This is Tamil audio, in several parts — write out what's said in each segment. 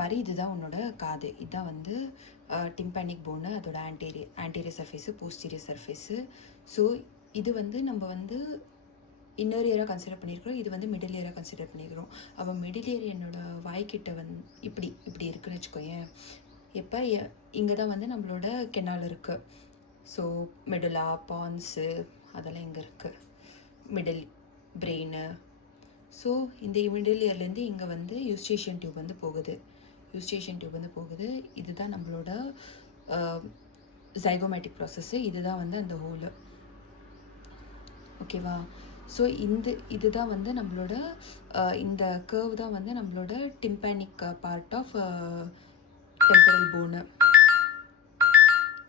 பாரு, இதுதான் உன்னோட காது. இதுதான் வந்து டிம்பேனிக் போனு, அதோட anterior surface, posterior surface. So இது வந்து நம்ம வந்து இன்னர் இயராக கன்சிடர் பண்ணியிருக்கிறோம், இது வந்து மிடில் இயராக கன்சிடர் பண்ணியிருக்கிறோம். அப்போ மிடில் இயர் என்னோட வாய்க்கிட்ட இப்படி இருக்குன்னு வச்சுக்கோயேன். இப்போ இங்கே தான் வந்து நம்மளோட கெனால் இருக்குது. ஸோ மெடுலா, பான்ஸு அதெல்லாம் இங்கே இருக்குது, மிடில் பிரெயின். ஸோ இந்த மிடில் இயர்லேருந்து இங்கே வந்து யூஸ்டேஷியன் டியூப் வந்து போகுது. இதுதான் நம்மளோட ஜைகோமேட்டிக் ப்ராசஸ்ஸு. இதுதான் வந்து அந்த ஹோலு. ஓகேவா? ஸோ இதுதான் வந்து நம்மளோட இந்த கர்வ் தான் வந்து நம்மளோட tympanic part of temporal bone.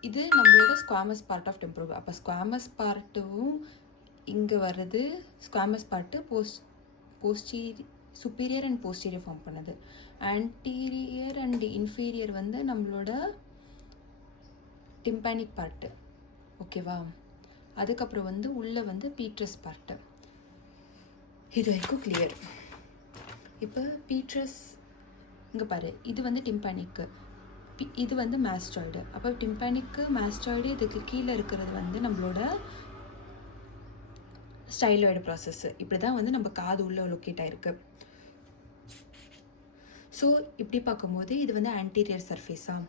இது நம்மளோட ஸ்குவாமஸ் பார்ட் ஆஃப் டெம்பரல். அப்போ ஸ்குவாமஸ் பார்ட்டும் இங்கே வருது. Squamous part superior and posterior form பண்ணுது. ஆன்டீரியர் அண்ட் இன்ஃபீரியர் வந்து நம்மளோட டிம்பேனிக் பார்ட்டு. ஓகேவா? அதுக்கப்புறம் வந்து உள்ளே வந்து பீட்ரஸ் பார்ட்டு. இது வரைக்கும் கிளியர். இப்போ பீட்ரஸ் இங்கே பாரு, இது வந்து டிம்பேனிக்கு, இது வந்து மாஸ்டாய்டு. அப்போ டிம்பேனிக்கு, மாஸ்டாய்டு, இதுக்கு கீழே இருக்கிறது வந்து நம்மளோட ஸ்டைலாய்டு ப்ராசஸ்ஸு. இப்படி தான் வந்து நம்ம காது உள்ள லொக்கேட் ஆகிருக்கு. ஸோ இப்படி பார்க்கும்போது இது வந்து ஆன்டீரியர் சர்ஃபேஸாக.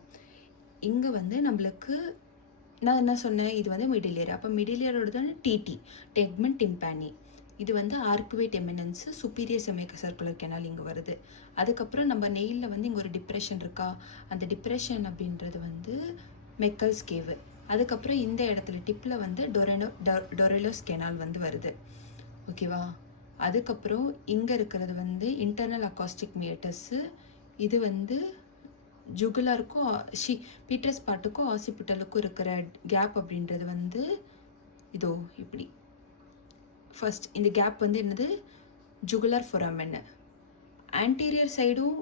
இங்கே வந்து நம்மளுக்கு நான் என்ன சொன்னேன், இது வந்து மிடில் இயர். அப்போ மிடில் இயரோட தான் டெக்மெண்ட் டிம்பேனி. இது வந்து ஆர்க்குவேட் எமினன்ஸு, சுப்பீரியர் செமிக சர்க்குலர் கெனால் இங்கே வருது. அதுக்கப்புறம் நம்ம நெயிலில் வந்து இங்கே ஒரு டிப்ரெஷன் இருக்கா, அந்த டிப்ரெஷன் அப்படின்றது வந்து மெக்கல்ஸ் கேவு. அதுக்கப்புறம் இந்த இடத்துல டிப்பில் வந்து டொரெலோஸ் கெனால் வந்து வருது. ஓகேவா? அதுக்கப்புறம் இங்கே இருக்கிறது வந்து இன்டர்னல் அக்காஸ்டிக் மியேட்டஸ்ஸு. இது வந்து ஜுகுலாருக்கும் பீட்ரஸ் பார்ட்டுக்கும் ஆசிபிட்டலுக்கும் இருக்கிற கேப் அப்படின்றது வந்து இதோ இப்படி. ஃபர்ஸ்ட் இந்த கேப் வந்து என்னது, ஜுகுலார் ஃபொராமென். ஆன்டீரியர் சைடும்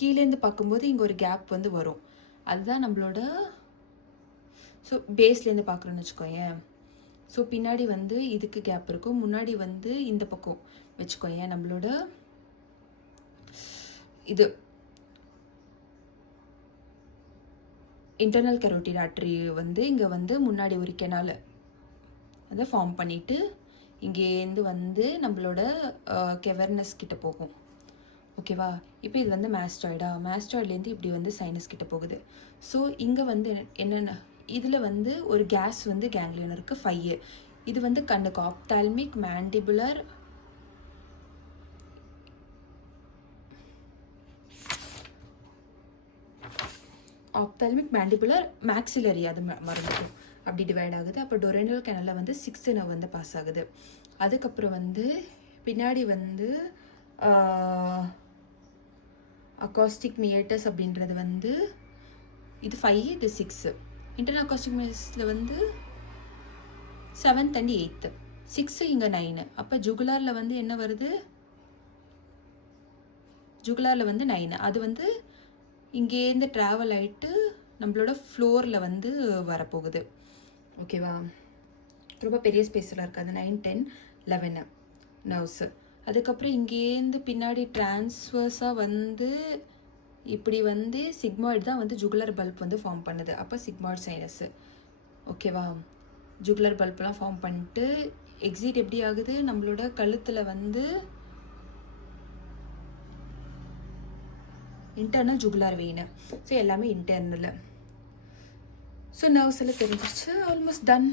கீழேருந்து பார்க்கும்போது இங்கே ஒரு கேப் வந்து வரும். அதுதான் நம்மளோட ஸோ பேஸ்லேருந்து பார்க்குறோன்னு வச்சுக்கோயேன். ஸோ பின்னாடி வந்து இதுக்கு கேப் இருக்கும், முன்னாடி வந்து இந்த பக்கம் வச்சுக்கோயேன். நம்மளோட இது இன்டர்னல் கரோட்டிட் ஆர்டரி வந்து இங்கே வந்து முன்னாடி ஒரு கெனால் அதை ஃபார்ம் பண்ணிவிட்டு இங்கேருந்து வந்து நம்மளோட கெவர்னஸ் கிட்ட போகும். ஓகேவா? இப்போ இது வந்து மாஸ்டாய்ட்லேருந்து இப்படி வந்து சைனஸ் கிட்ட போகுது. ஸோ இங்கே வந்து என்னென்ன, இதில் வந்து ஒரு கேஸ் வந்து கேங்லியன் இருக்குது 5. இது வந்து கண்ணுக்கு ஆப்தால்மிக், மேண்டிபுலர், மேக்ஸிலரி, அது மறந்துடும், அப்படி டிவைட் ஆகுது. அப்போ டொரெனல் கெனலில் வந்து 6th நர்வ் வந்து பாஸ் ஆகுது. அதுக்கப்புறம் வந்து பின்னாடி வந்து அக்காஸ்டிக் மியேட்டஸ் அப்படின்றது வந்து இது 5, இது 6. இன்டர்னல் அக்காஸ்டிக் மியேட்டஸில் வந்து 7th and 8th, 6 இங்கே 9. அப்போ ஜுகுலாரில் வந்து என்ன வருது, ஜுகுலாரில் வந்து 9. அது வந்து இங்கேருந்து ட்ராவல் ஆகிட்டு நம்மளோட ஃப்ளோரில் வந்து வரப்போகுது. ஓகேவா? ரொம்ப பெரிய ஸ்பேஸில் இருக்காது. 9, 10, 11 நர்வ்ஸு. அதுக்கப்புறம் இங்கேருந்து பின்னாடி டிரான்ஸ்வர்ஸாக வந்து இப்படி வந்து சிக்மாய்டு தான் வந்து ஜுகுலர் பல்ப் வந்து ஃபார்ம் பண்ணுது. அப்போ சிக்மாய்டு சைனஸு. ஓகேவா? ஜுகுலர் பல்ப்லாம் ஃபார்ம் பண்ணிட்டு எக்ஸிட் எப்படி ஆகுது, நம்மளோட கழுத்தில் வந்து இன்டர்னல் ஜுகுலார் வெயின். ஸோ எல்லாமே இன்டர்னல். ஸோ நர்வ்ஸ் எல்லாம் தெரிஞ்சிருச்சு. Almost done.